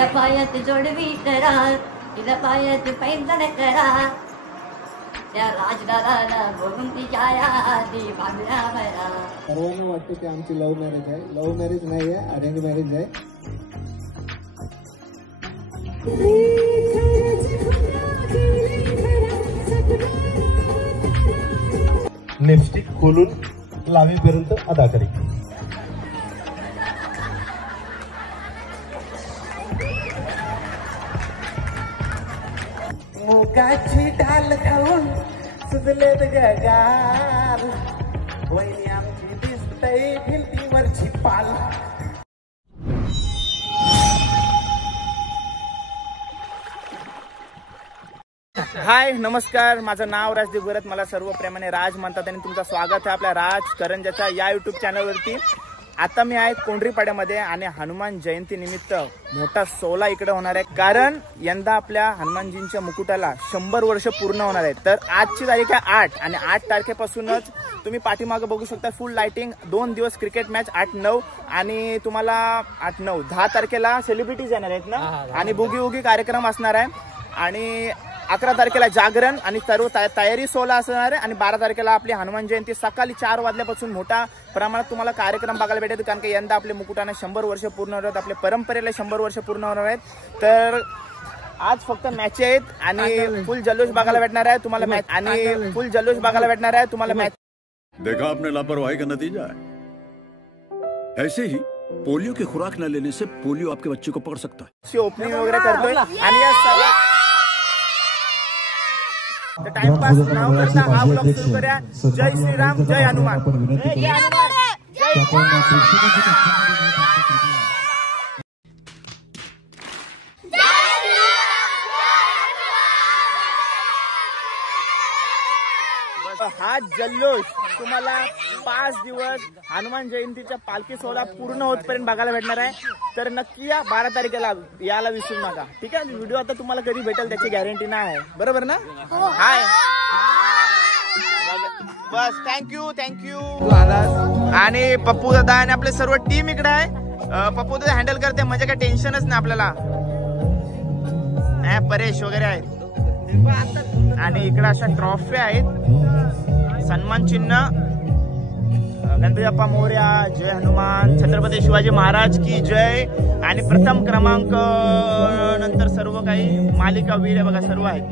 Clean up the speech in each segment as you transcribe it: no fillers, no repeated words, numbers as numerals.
तिला पायात जोडवी करा, तिला पायात पैंजण करा, त्या राजदादाला बघून तिच्या आधी भागल्या बरा. सर्वांना वाटतं की आमची लव्ह मॅरेज आहे. लव्ह मॅरेज नाही आहे, अरेंज मॅरेज आहे. लिपस्टिक खोलून लावेपर्यंत अदाकारी. मुगाची डाल खाऊन सुजलेत गगार, वहिनी आमची दिसतय भिंतीवरची पाल. हाय नमस्कार, माझं नाव राजदीप गरत, मला सर्व प्रेमाने राज म्हणतात आणि तुमचं स्वागत आहे आपल्या राज करंजाच्या या यूट्यूब चॅनलवरती. आता मी आहे कोंढरीपाड्यामध्ये आणि हनुमान जयंती निमित्त मोठा सोहळा इकडे होणार आहे, कारण यंदा आपल्या हनुमानजींच्या मुकुटाला 100 वर्ष पूर्ण होणार आहे. तर आजची तारीख आहे 8 आणि 8 तारखेपासूनच तुम्ही पाठीमागे बघू शकता फुल लाइटिंग. 2 दिवस क्रिकेट मॅच 8-9 आणि तुम्हाला 8-9 10 तारखेला सेलिब्रिटीज येणार आहेत ना, आणि बुगी उगी कार्यक्रम असणार आहे. आणि 11 तारखेला जागरण आणि सर्व तयारी सोहळा असणार आहे. आणि 12 तारखेला आपली हनुमान जयंती सकाळी 4 वाजल्यापासून मोठ्या प्रमाणात तुम्हाला कार्यक्रम बघायला भेटेल, कारण की यंदा आपल्या मुकुटाने 100 वर्ष पूर्ण होणार आहेत, आपल्या परंपरेला 100 वर्ष पूर्ण होणार आहेत. तर आज फक्त मॅच आहेत आणि फुल जल्लोष बघायला भेटणार आहे तुम्हाला मॅच, आणि फुल जल्लोष बघायला भेटणार आहे तुम्हाला मॅच. देखा आपने लापरवाही का नतीजा है. ऐसे ही पोलियो की खुराक न लेने से पोलियो आपके बच्चे को पकड़ सकता है. ओपनिंग वगैरे करतोय आणि टाइमपास नाव करता हा ब्लॉग सुरू करूया. जय श्रीराम, जय हनुमान. हा जल्लोष तुम्हाला 5 दिवस हनुमान जयंतीच्या पालखी सोहळा पूर्ण होतपर्यंत बघायला भेटणार आहे. तर नक्की या 12 तारखेला यायला विसरू नका. ठीक आहे, व्हिडिओ आता तुम्हाला कधी भेटेल त्याची गॅरंटी नाही आहे, बरोबर ना. हाय बस, थँक्यू. आणि पप्पू दादा आणि आपले सर्व टीम इकडे आहे. पप्पू दादा हँडल करते, म्हणजे काय टेन्शनच नाही आपल्याला. परेश वगैरे आहेत आणि इकडे अशा ट्रॉफ्या आहेत, सन्मान चिन्ह. गणपती बाप्पा मोरया, जय हनुमान, छत्रपती शिवाजी महाराज की जय. आणि प्रथम क्रमांक नंतर सर्व काही मालिका वीर आहे बघा, सर्व आहेत.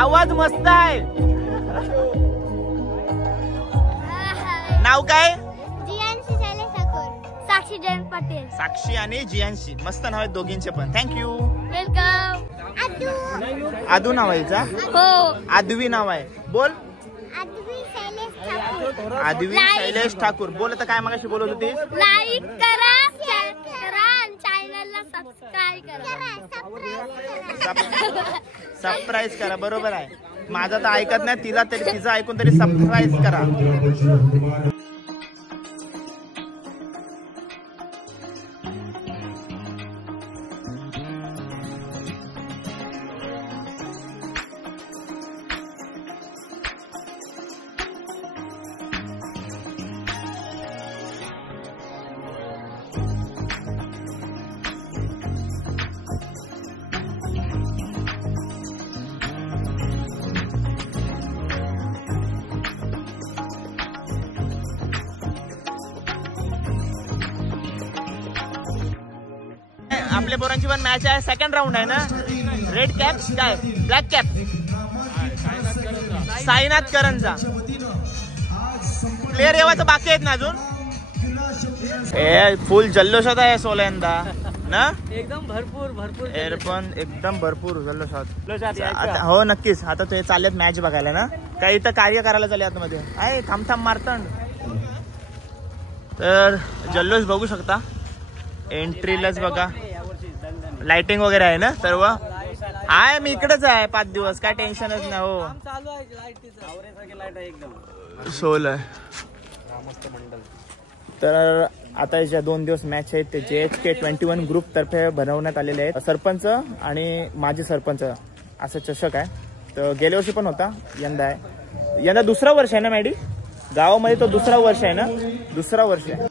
आवाज मस्त आहे. नाव काय? साक्षी जयंत पाटील. साक्षी आणि जियांशी, मस्त नाव आहेत दोघींचे पण. थँक्यू. वेलकम. आदू नाव आहे का? हो. आदवी नाव आहे. बोल. आदवी शैलेश ठाकूर. बोल आता काय मगाशी बोलत होती. लाईक करा, शेअर करा आणि चॅनलला सबस्क्राइब करा. सबस्क्राइब करा, बरोबर आहे. माझं तर ऐकत नाही, तिला तरी तिचं ऐकून तरी सबस्क्राइब करा. आपल्या पोरांची पण मॅच आहे, सेकंड राऊंड आहे ना. रेड कॅप काय ब्लॅक कॅप साईनाथ करंजा. प्लेयर येवायचं बाकी आहेत ना अजून. फुल जल्लोषात आहे सोहळा यंदा ना, एकदम भरपूर पण एकदम भरपूर जल्लोषात. हो नक्कीच. आता ते चाललेत मॅच बघायला ना, काही इथं कार्य करायला चालले आतमध्ये. आहे थांब मारतंड. तर जल्लोष बघू शकता, एंट्रीलाच बघा लाइटिंग वगैरे आहे ना सर्व. आहे मी इकडेच आहे 5 दिवस, काय टेन्शनच नाही. हो सोल आहे. तर आता या 2 दिवस मॅच आहेत ते JHK 21 ग्रुप तर्फे बनवण्यात आलेले आहेत. सरपंच आणि माजी सरपंच असं चषक आहे. तर गेल्या वर्षी पण होता, यंदा आहे. यंदा दुसरा वर्ष आहे ना मॅडी गावामध्ये, तो दुसरा वर्ष आहे ना, दुसरा वर्ष आहे.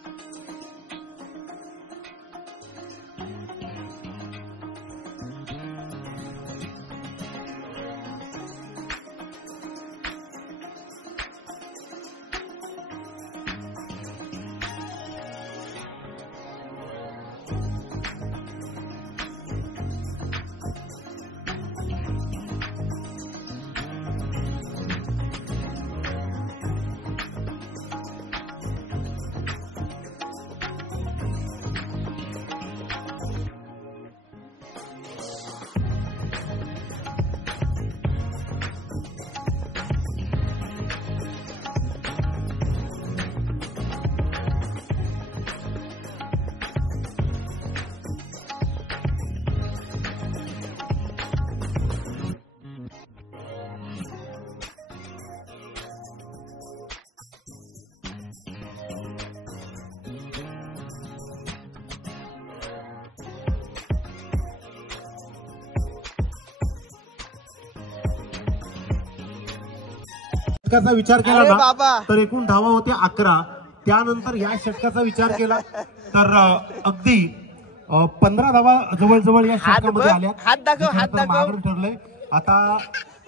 षटकाचा विचार केला ना तर एकूण धावा होते 11. त्यानंतर या षटकाचा विचार केला तर अगदी 15 धावा जवळजवळ या षटकामध्ये आल्या. मागं ठरलंय. आता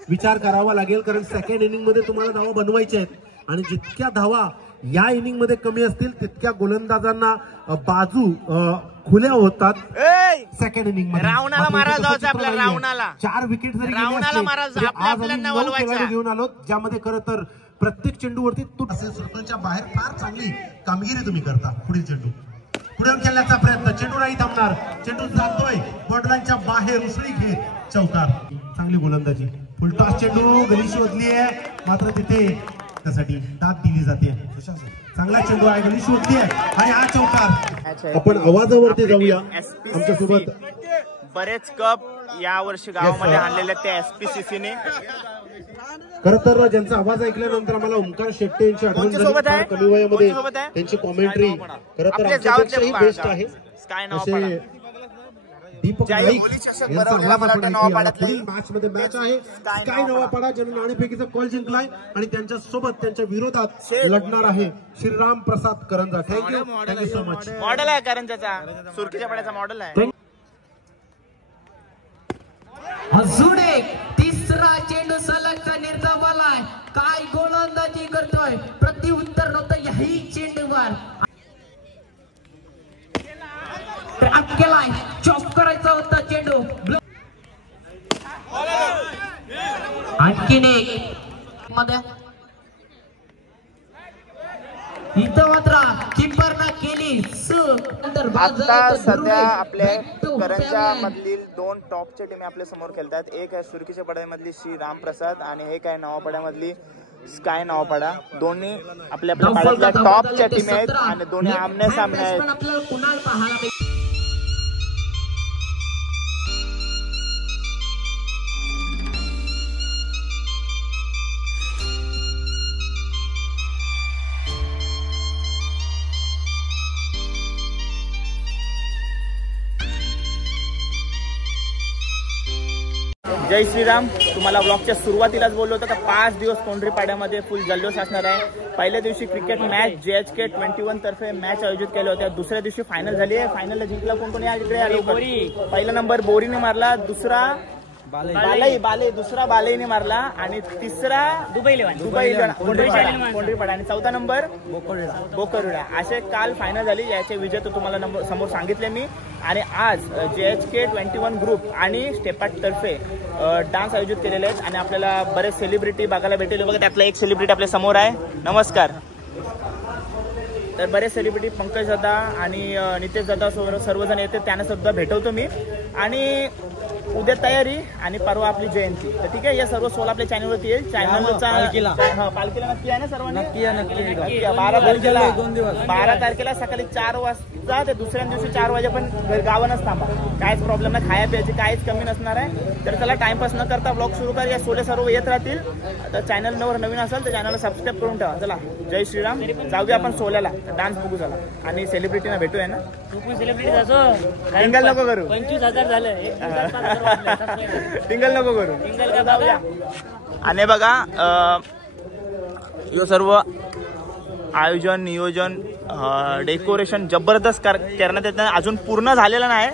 विचार करावा लागेल कारण सेकंड इनिंग मध्ये तुम्हाला धावा बनवायच्या आहेत आणि जितक्या धावा या इनिंग मध्ये कमी असतील तितक्या गोलंदाजांना बाजू खुल्या होतात. सेकंड इनिंग मध्ये 4 विकेट जरी खेळाडू घेऊन आलो ज्यामध्ये खरं तर प्रत्येक चेंडूवरती सर्कलच्या बाहेर फार चांगली कामगिरी तुम्ही करता. पुढील चेंडू पुढे खेळण्याचा प्रयत्न, चेंडू नाही थांबणार, चेंडू जातोय बॉर्डरलाईनच्या बाहेर, उसळी घेत चौकार. चांगली गोलंदाजी, फुलटॉस चेंडू गली शोधली आहे मात्र तिथे त्यासाठी दाद दिली जाते. चांगला चेंडू आहे, गली शोधली आहे आणि हा चौकार. आपण आवाजावरती जाऊया. आमच्या सोबत बरेच कप या वर्षी गावामध्ये आणलेले त्या SPCC खरं तर ज्यांचा आवाज ऐकल्यानंतर आम्हाला ओंकार शेट्टे यांची आठवण झाली. कमी वयामध्ये त्यांची कॉमेंट्री खरं तर आमच्यापेक्षाही बेस्ट आहे. असे दीपक नाईक यांचा आवाज आपण ऐकूया. पुढील मॅच मध्ये मॅच आहे स्काय नवापाडा ज्यांनी नाणेफेकीचा कॉल जिंकलाय आणि त्यांच्या सोबत त्यांच्या विरोधात लढणार आहे Shriram Prasad Karanja. Thank you so much. Model आहे करंजाचा, सुरकीच्या पाड्याचा मॉडेल आहे. अजून एक तिसरा चेंडू सलगचा निर्धाव आलाय. काय गोलंदाजी करतोय, प्रत्युत्तर नव्हतं याही चेंडूवर. केलाय, चॉप करायचा होता चेंडू. आणखीन एक मध्ये इथं मात्र किपरना केली चूक. आता सध्या आपल्या करंजा मधील 2 टॉपच्या टीम आपल्या समोर खेळतात. एक आहे सुरकीच्या पड्यामधली श्री रामप्रसाद आणि एक आहे नवापाड्यामधली स्काय नवापाडा. दोन्ही आपल्या पाड्यातल्या टॉपच्या टीम आहेत आणि दोन्ही आमने सामने आहेत. आपल्याला कुणाल पाहायला जय श्रीराम. तुम्हाला ब्लॉगच्या सुरुवातीलाच बोललो होतं का 5 दिवस कोंढरी पाड्यामध्ये फुल जल्लोष असणार आहे. पहिल्या दिवशी क्रिकेट मॅच JHK 21 तर्फे मॅच आयोजित केल्या होत्या. दुसऱ्या दिवशी फायनल झाली आहे. फायनलला जिंकला कोण या इकडे आलो. पहिला नंबर बोरीने मारला, दुसरा दुसरा बालेने मारला आणि तिसरा दुबई कोंढरी पाडा आणि चौथा नंबर बोकरविडा. असे काल फायनल झाली. याचे विजेते तुम्हाला नंबर समोर सांगितले मी. आणि आज JHK 21 ग्रुप आणि स्टेपाट तर्फे डान्स आयोजित केलेले आहेत आणि आपल्याला बरेच सेलिब्रिटी बघायला भेटले. बघा त्यातला एक सेलिब्रिटी आपल्या समोर आहे. नमस्कार. तर बरेच सेलिब्रिटी पंकज दादा आणि नितेश दादा सर्वजण येते, त्यांना सुद्धा भेटवतो मी. आणि उद्या तयारी आणि परवा आपली जयंती. तर ठीक आहे, या सर्व सोल आपल्या चॅनलवरती येईल. चॅनलचा पालखीला नक्की आहे ना सर्वांनी. 12 तारखेला सकाळी 4 वाजता ते दुसऱ्या दिवशी 4 वाजेपर्यंत गावानच थांबा. काहीच प्रॉब्लेम नाही, खाया प्यायची काहीच कमी नसणार आहे. तर त्याला टाइमपास न करता ब्लॉग सुरू कर. या सोले सर्व येत राहतील. तर चॅनलवर नवीन असेल तर चॅनलला सबस्क्राईब करून ठेवा. चला जय श्रीराम. जाऊया आपण सोल्याला, डान्स बघू चला आणि सेलिब्रिटीना भेटूया ना. टिंगल नको करू, 25,000 झालं. टिंगल नको करू. जाऊया. आणि बघा यो सर्व आयोजन नियोजन डेकोरेशन जबरदस्त करण्यात येत. अजून पूर्ण झालेला नाही,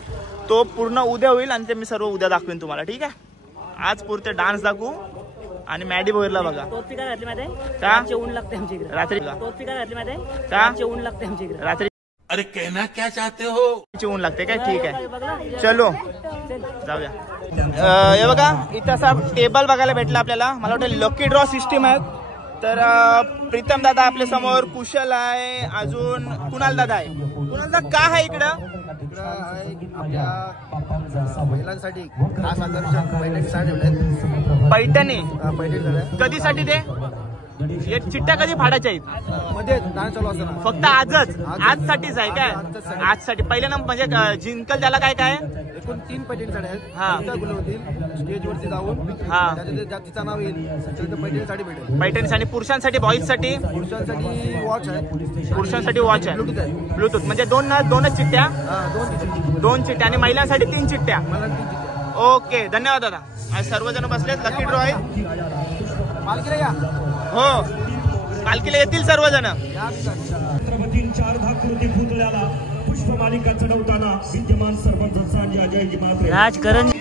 तो पूर्ण उद्या होईल आणि ते मी सर्व उद्या दाखवेन तुम्हाला. ठीक आहे, आज पुरते डान्स दाखवू आणि मॅडी बोरला बघा का ऊन लागते आमच्या इकडे रात्री. का ऊन लागते आमच्या इकडे रात्री. अरे कहना क्या चाहते हो. ऊन लागते काय. ठीक आहे, चलो जाऊया. हे बघा इथं असा टेबल बघायला भेटला आपल्याला. मला वाटतं लकी ड्रॉ सिस्टीम आहे. तर प्रीतम दादा आपल्या समोर, कुशल आहे, अजून कुणाल दादा आहे. कुणाल दादा का आहे इकडं. महिलांसाठी खास आकर्षण पैठणी. कधीसाठी ते चिट्ट्या कधी फाडायच्या आहेत मध्ये डान्स चालू असताना. फक्त आजसाठीच आहे काय. आजसाठी पहिल्या नंबर म्हणजे जिंकल त्याला काय काय एकूण 3 पैठणी साड्या आहेत. हा होतील स्टेजवरती जाऊन तिचं नाव येईल पैठणी साडी भेटेल. पैठणी आणि पुरुषांसाठी बॉईजसाठी वॉच आहे. पुरुषांसाठी वॉच आहे, ब्लूटूथ म्हणजे दोनच चिट्ट्या. 2 चिट्ट्या आणि महिलांसाठी 3 चिट्ट्या. ओके, धन्यवाद दादा. सर्वजण बसलेत. लकी ड्रॉ आहे. हो पालखीला येतील सर्वजण. छत्रपतींच्या अर्धाकृती पुतळ्याला पुष्पमालिका चढवताना विद्यमान सरपंचांचा जय मात्रे राजकारण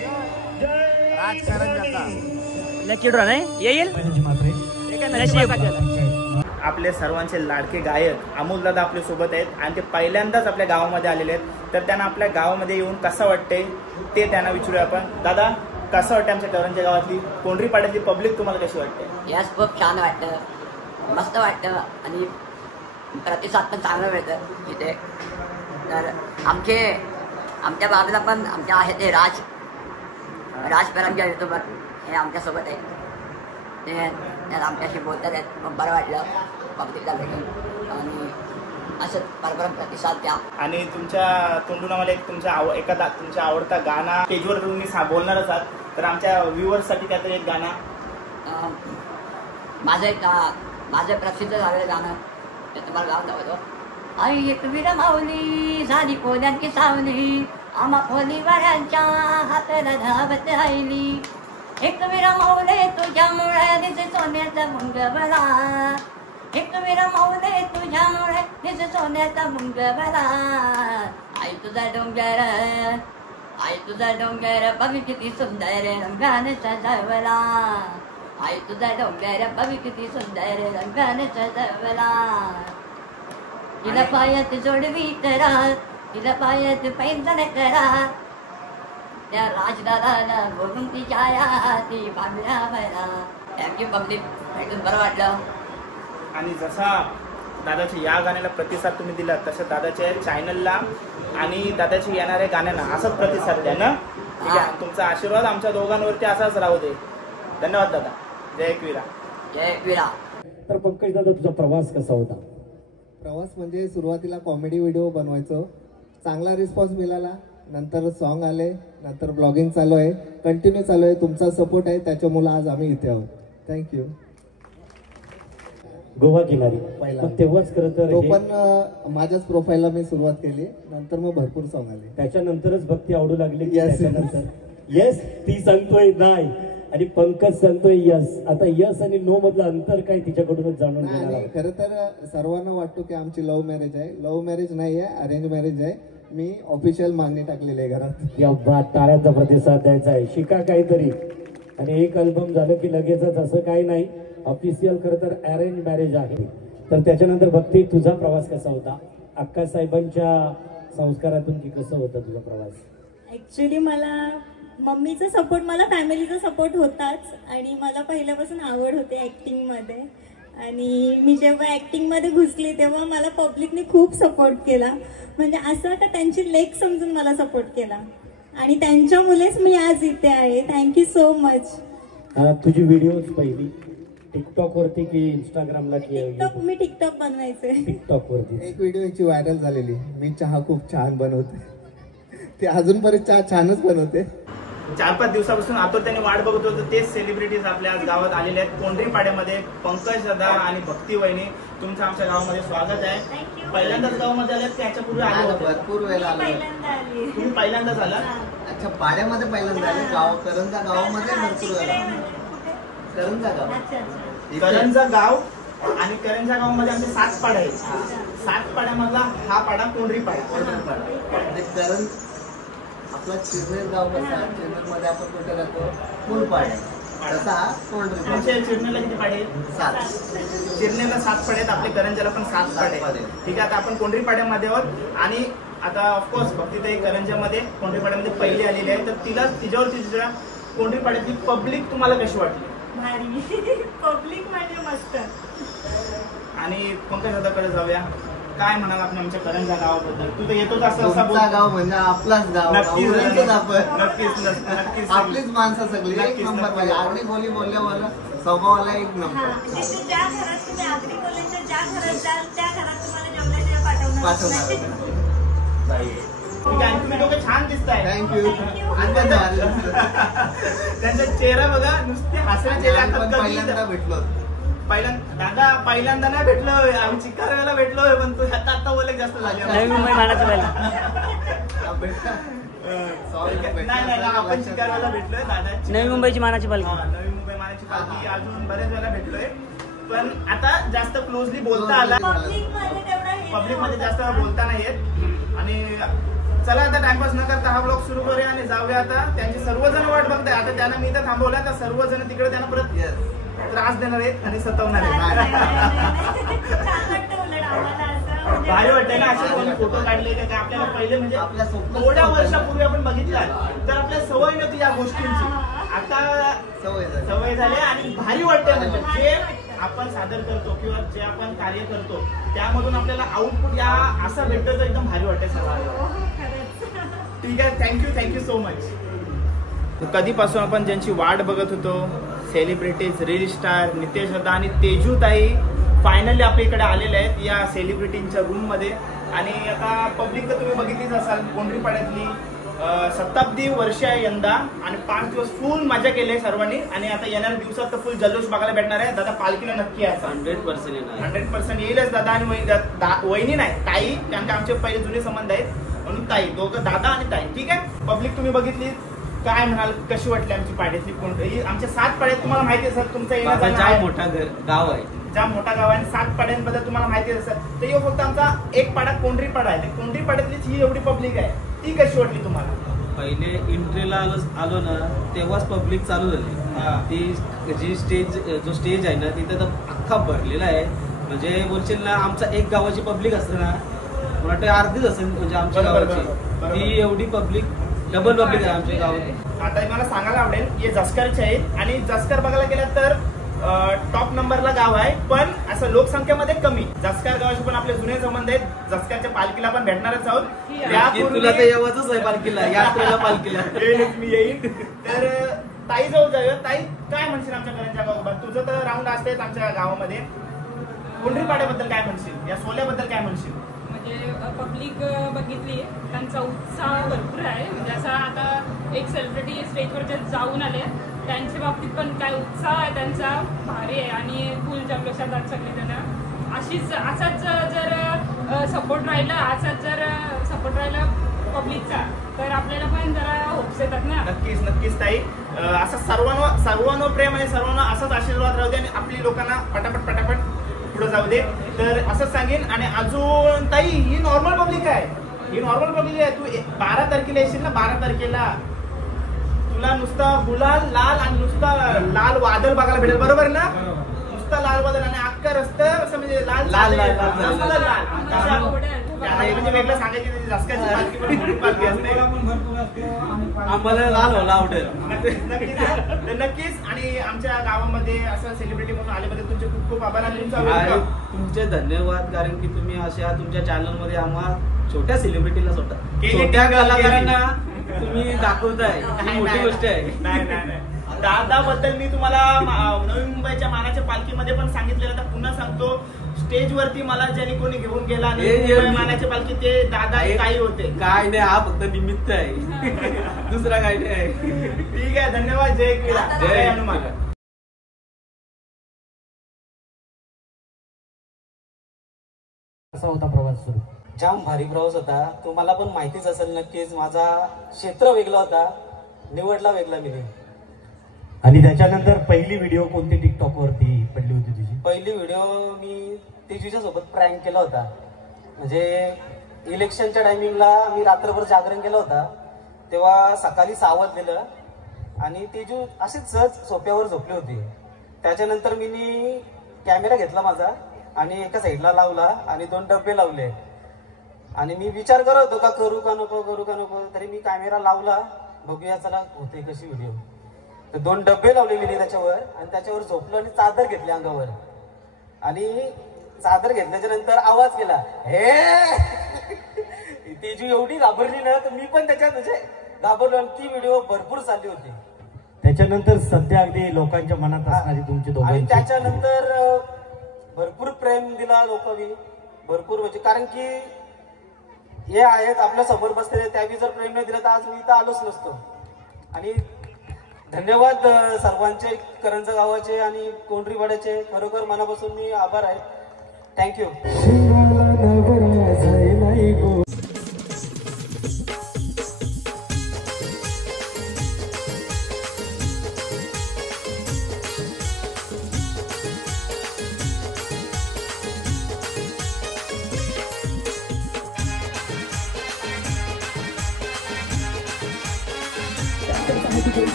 आपले सर्वांचे लाडके गायक अमोल दादा आपल्या सोबत आहेत आणि ते पहिल्यांदाच आपल्या गावामध्ये आलेले आहेत. तर त्यांना आपल्या गावामध्ये येऊन कसं वाटते ते त्यांना विचारूया आपण. दादा कसं वाटतं आमच्या करंजा गावातली कोंढरी पाड्यातली पब्लिक तुम्हाला कशी वाटते? यास खूप छान वाटतं, मस्त वाटतं आणि प्रतिसाद पण चांगलं मिळतं इथे. तर आमच्या बाजूला पण आमच्या आहे ते राज करंजा युट्यूबर हे आमच्यासोबत आहे. ते आमच्याशी बोलतात आहेत, खूप बरं वाटलं पब्लिकला भेटून आणि असं बरोबर प्रतिसाद द्या. आणि तुमच्या तोंडून आम्हाला एक तुमचा आवडता गाणं स्टेजवर तुम्ही बोलणारच आहात, तर आमच्या व्ह्युअर्ससाठी त्यातलं एक गाणं माझं प्रसिद्ध झालेलं गाणं ते तुम्हाला गाव दाखवतो. आई एक वीर माऊली झाली कोल्यांची सावली, आम्हा खोलीवाड्यांच्या हाताला धावत राहिली. एक वीर माऊले तुझ्यामुळे दिस सोन्याचा मुंगबला, एक वीर माऊले तुझ्यामुळे दिस सोन्याचा मुंगबला. आई तुझा डोंगर बघ किती सुंदर रंगाने सजवला, आई तुझा डोंगर बघ किती सुंदर रंगाने सजवला. तिला पायात जोडवी करा, तिला पायात पैंजण करा, त्या राजदादाला बघून ती छाया ती बांगड्या बरा. थँक्यू पब्लिक, भेटून बरं वाटलं. आणि जसा दादाच्या या गाण्याला प्रतिसाद तुम्ही दिला तसं दादाच्या चॅनलला आणि दादाच्या येणाऱ्या गाण्यांना असाच प्रतिसाद द्या ना. ठीक आहे, तुमचा आशीर्वाद आमच्या दोघांवरती असाच राहू दे. धन्यवाद दादा. जय एकविरा. जय एकविरा. तर पंकज दादा तुझा प्रवास कसा होता? प्रवास म्हणजे सुरुवातीला कॉमेडी व्हिडिओ बनवायचो, चांगला रिस्पॉन्स मिळाला, नंतर सॉन्ग आले, नंतर ब्लॉगिंग चालू आहे, कंटिन्यू चालू आहे. तुमचा सपोर्ट आहे त्याच्यामुळे आज आम्ही इथे आहोत. थँक्यू. गोवा किनारी पहिला तेव्हाच खरं तर तो पण माझ्याच प्रोफाईलला मी सुरुवात केली, नंतर मग भरपूर सॉन्ग आले. त्याच्यानंतरच भक्ती आवडू लागली. Yes. त्याच्यानंतर येस ती सांगतोय नाही आणि पंकज सांगतोय यस. आता यस आणि नो मधलं अंतर काय तिच्याकडूनच जाणून घेणार आहोत. खरं तर सर्वांना वाटतो की आमची लव्ह मॅरेज आहे. लव्ह मॅरेज नाही आहे, अरेंज मॅरेज आहे. मी ऑफिशियल मागणी टाकलेली आहे घरात. या टाळ्यांचा प्रतिसाद द्यायचा आहे. शिका काहीतरी. आणि एक अल्बम झालं की लगेचच असं काही नाही. ऑफिशियल खरं तर अरेंज मॅरेज आहे. तर त्याच्यानंतर भक्ती तुझा प्रवास कसा होता? अक्का साहेबांच्या संस्कारातून की कसं होता तुझा प्रवास? ऍक्च्युली मला मम्मीचा सपोर्ट, मला फॅमिलीचा सपोर्ट होताच आणि मला पहिल्यापासून आवड होते ॲक्टिंगमध्ये. आणि मी जेव्हा ॲक्टिंगमध्ये घुसली तेव्हा मला पब्लिकने खूप सपोर्ट केला. म्हणजे असं का त्यांची लेक समजून मला सपोर्ट केला आणि त्यांच्यामुळेच मी आज इथे आहे. Thank you so much. तुझी व्हिडिओज पहिली टिकटॉक वरती की इंस्टाग्रामला की? मी टिकटॉक बनवायचे. टिकटॉक वरती एक व्हिडिओची व्हायरल झालेली, मी चहा खूप छान बनवते. ते अजूनपर्यंत चहा छानच बनवते. 4-5 दिवसापासून आतुरतेने वाट बघत होतो. तेच सेलिब्रिटीज आपल्या आज गावात आलेले आहेत. कोंढरी पाड्यामध्ये पंकज दादा आणि भक्ती वहिनी, तुमचं आमच्या गावामध्ये स्वागत आहे. पहिल्यांदाच गावामध्ये आले की याच्यापूर्वी आले होते? भरपूर वेळेला आलो. तुम्ही पहिल्यांदाच आला? अच्छा, पाड्यामध्ये पहिल्यांदा आले. करंजा गावामध्ये भरपूर वेळेला. करंजा गाव आणि करंजा गावामध्ये आमचे 7 पाड्या आहेत. 7 पाड्यामधला हा पाडा कोंढरी पाडा. आपला चिरनेर गाव कसा, चिरनेरमध्ये आपण कुठे राहतो? फुलपाड्या. तसा कोंढरी. चिरनेरला किती पाडे? 7. चिरनेरला 7 पाडे आहेत. आपल्या करंजाला पण 7 पाडे आहेत. ठीक आहे, आता आपण कोंढरी पाड्यामध्ये आहोत आणि आता ऑफकोर्स भक्तीताई करंजामध्ये कोंढरी पाड्यामध्ये पहिली आलेली आहे. तर तिच्यावरती तिच्या कोंढरी पाड्यातली पब्लिक तुम्हाला कशी वाटली? पब्लिक म्हणजे मस्त. आणि पंकज दादाकडे जाऊया. काय म्हणाल आपण आमच्या करंजा गावाबद्दल? तू तर येतोच असं गाव म्हणजे आपलाच गाव. नक्कीच आपलीच माणसं सगळी एक नंबर पाहिजे. आगरी बोली बोलल्यावर स्वभावाला एक नंबर. ज्या घरात तुम्ही आगरी बोलीच्या ज्या घरात जाल त्या घरात तुम्हाला जेवणाशिवाय पाठवणार. ठीक आहे, तुम्ही दोघं छान दिसताय. थँक्यू. त्यांचा चेहरा बघा, नुसते हसण्याचे. पहिल्यांदा भेटलो. दादा पहिल्यांदा नाही भेटलो, आम्ही चिक्कारवेला भेटलोय, पण तू आता बोलले जास्त झाले. नवी मुंबई मानाची नाही आपण चिक्कारवेला भेटलोय दादा. नवी मुंबईची मानाची पालखी. नवी मुंबई मानाची हनुमानाची पालखी अजून बरेच वेळा भेटलोय, पण आता जास्त क्लोजली बोलता आला, पब्लिक मध्ये जास्त बोलता नाही येत. आणि चला आता टाइमपास न करता हा ब्लॉग सुरू करूया आणि जाऊया. आता त्यांची सर्वजण वाट बघताय. आता त्यांना मी इथं थांबवलं तर सर्वजण तिकडे त्यांना परत त्रास देणार आहेत आणि सतवणार आहेत. भारी वाटतंय ना असे कोणी फोटो काढले का आपल्याला पहिले म्हणजे थोड्या वर्षापूर्वी आपण बघितलं तर आपल्याला सवय नव्हती या गोष्टींची, आता सवय झाली आणि भारी वाटतंय. म्हणजे जे आपण सादर करतो किंवा जे आपण कार्य करतो त्यामधून आपल्याला आउटपुट या असं भेटतं तर एकदम भारी वाटतंय सर्वांना. ठीक आहे, थँक्यू सो मच. कधीपासून आपण ज्यांची वाट बघत होतो, सेलिब्रिटीज, रील स्टार नितेश दादा आणि तेजूताई फायनली आपल्या इकडे आलेले आहेत या सेलिब्रिटींच्या रूम मध्ये. आणि आता पब्लिक तर तुम्ही बघितलीच असाल, कोंढरीपाड्यातली शताब्दी वर्ष आहे यंदा आणि 5 दिवस फुल मजा केली आहे सर्वांनी. आणि आता येणाऱ्या दिवसात तर फुल जल्लोष बघायला भेटणार आहे. दादा पालखीला नक्की आहे 100% येईलच दादा. आणि वहिनी नाही ताई, कारण की आमचे पहिले जुने संबंध आहेत म्हणून ताई, दोघं दादा आणि ताई. ठीक आहे, पब्लिक तुम्ही बघितली, काय म्हणाल, कशी वाटली आमची पाड्यातली कोंढरी? आमच्या 7 पाड्यात तुम्हाला माहिती असेल, तुमचा येण्याचा मोठा गाव आहे, ज्या मोठा गाव आहे. 7 पाड्यांबद्दल तुम्हाला माहिती असेल. तर फक्त आमचा एक पाडा कोंढरी पाडा आहे. कोंढरी पाड्यातलीच ही एवढी पब्लिक आहे. ती कशी वाटली तुम्हाला? पहिले एंट्रीला आलो ना तेव्हाच पब्लिक चालू झाली. ती जी जो स्टेज आहे ना तिथे तर अख्खा भरलेला आहे. म्हणजे बोलशील ना आमचा एक गावाची पब्लिक असते ना, मला वाटतं अर्धीच असेल म्हणजे आमच्या गावाची, ती एवढी पब्लिक, डबल पब्लिक आहे आमच्या गावात. आता मला सांगायला आवडेल, हे जसकरचे आहेत आणि जसकर बघायला गेलं तर टॉप नंबरला गाव आहे, पण असं लोकसंख्येमध्ये कमी. जसकर गावाशी पण आपले जुने संबंध आहेत. जसकरच्या पालखीला पण भेटणारच आहोत. तुला तर येवाच आहे पालखीला, यात्रेला पालखीला मी येईन. तर ताई जवळ जाऊया. ताई, काय म्हणशील आमच्या करंजा गावाबद्दल? तुझं तर राऊंड असतेच आमच्या गावामध्ये. कोंढरीपाड्याबद्दल काय म्हणशील, या सोल्याबद्दल काय म्हणशील? म्हणजे पब्लिक बघितली, त्यांचा उत्साह भरपूर आहे. म्हणजे असा आता एक सेलिब्रिटी स्टेजवर जे जाऊन आले त्यांच्या बाबतीत पण काय उत्साह आहे त्यांचा, भारी आहे. आणि फुल जल्लोषात आज सगळी जण असाच जर सपोर्ट राहिला पब्लिकचा तर आपल्याला पण जरा होप्स येतात ना. नक्कीच ताई, असं सर्वांवर प्रेम आणि सर्वांना असाच आशीर्वाद राहू दे आणि आपली लोकांना पटापट पुढे जाऊ दे. तर असंच सांगेन. आणि अजून ताई, ही नॉर्मल पब्लिक आहे. तू 12 तारखेला येशील ना, 12 तारखेला तुला नुसता गुलाल लाल आणि नुसता लाल वादळ बघायला भेटेल, बरोबर ना? नुसता लाल वादळ आणि अख्खा रस्ता असं म्हणजे लाल. म्हणजे वेगळं सांगायची जसकाची पालखी पण मोठी पालखी असते. आम्हाला लाल व्हायला आवडेल नक्कीच. आणि आमच्या गावामध्ये असं सेलिब्रिटी म्हणून आल्याबद्दल तुमचे खूप आभार आणि तुमचे धन्यवाद. कारण की तुम्ही अशा तुमच्या चॅनल मध्ये आम्हाला छोट्या सेलिब्रिटीला छोट्या कलाकारांना तुम्ही दाखवताय, ही मोठी गोष्ट आहे. नाही दादा बद्दल मी तुम्हाला नवी मुंबईच्या मानाच्या पालखीमध्ये पण सांगितलेलं, तर पुन्हा सांगतो, स्टेजवरती मला ज्यांनी कोणी घेऊन गेला मानाची पालखी ते दादा काही होते. काय नाही, हा फक्त निमित्त आहे, दुसरा काही नाही. ठीक आहे, धन्यवाद. जय क्रीडा, जय हनुमान. कसा होता प्रवास सुरू? जाम भारी प्रवास होता. तुम्हाला पण माहितीच असेल नक्कीच, माझा क्षेत्र वेगळा होता, निवडला वेगळा मी. आणि त्याच्यानंतर पहिली व्हिडिओ कोणती टिकटॉक वरती पडली होती तुझी? पहिली व्हिडिओ मी तेजूच्या सोबत प्रँक केला होता. म्हणजे इलेक्शनच्या टायमिंगला मी रात्रभर जागरण केलं होता. तेव्हा सकाळी 6 वाजलेलं आणि तेजू अशीच सहज सोप्यावर झोपली होती. त्याच्यानंतर मी कॅमेरा घेतला माझा आणि एका साईडला लावला आणि 2 डबे लावले. आणि मी विचार करत होतो का करू का नको, तरी मी कॅमेरा लावला, बघूया चला होते कशी व्हिडिओ. तर 2 डबे लावले मी त्याच्यावर आणि त्याच्यावर झोपलो आणि चादर घेतली अंगावर. आणि चादर घेतल्याच्या नंतर आवाज केला, हे तेजू एवढी घाबरली ना, तर मी पण त्याच्यात म्हणजे घाबरलो आणि ती व्हिडिओ भरपूर चालली होती. त्याच्यानंतर सध्या अगदी लोकांच्या मनात असणारी तुमची दोघांची. त्याच्यानंतर भरपूर प्रेम दिला लोकांनी, भरपूर. म्हणजे कारण की हे आहेत आपल्या समोर बसलेले, त्यावेळी जर प्रेम नाही दिलं तर आज मी इथं आलोच नसतो. आणि धन्यवाद सर्वांचे, करंजा गावाचे आणि कोंढरीपाड्याचे, खरोखर मनापासून मी आभार आहे. थँक्यू.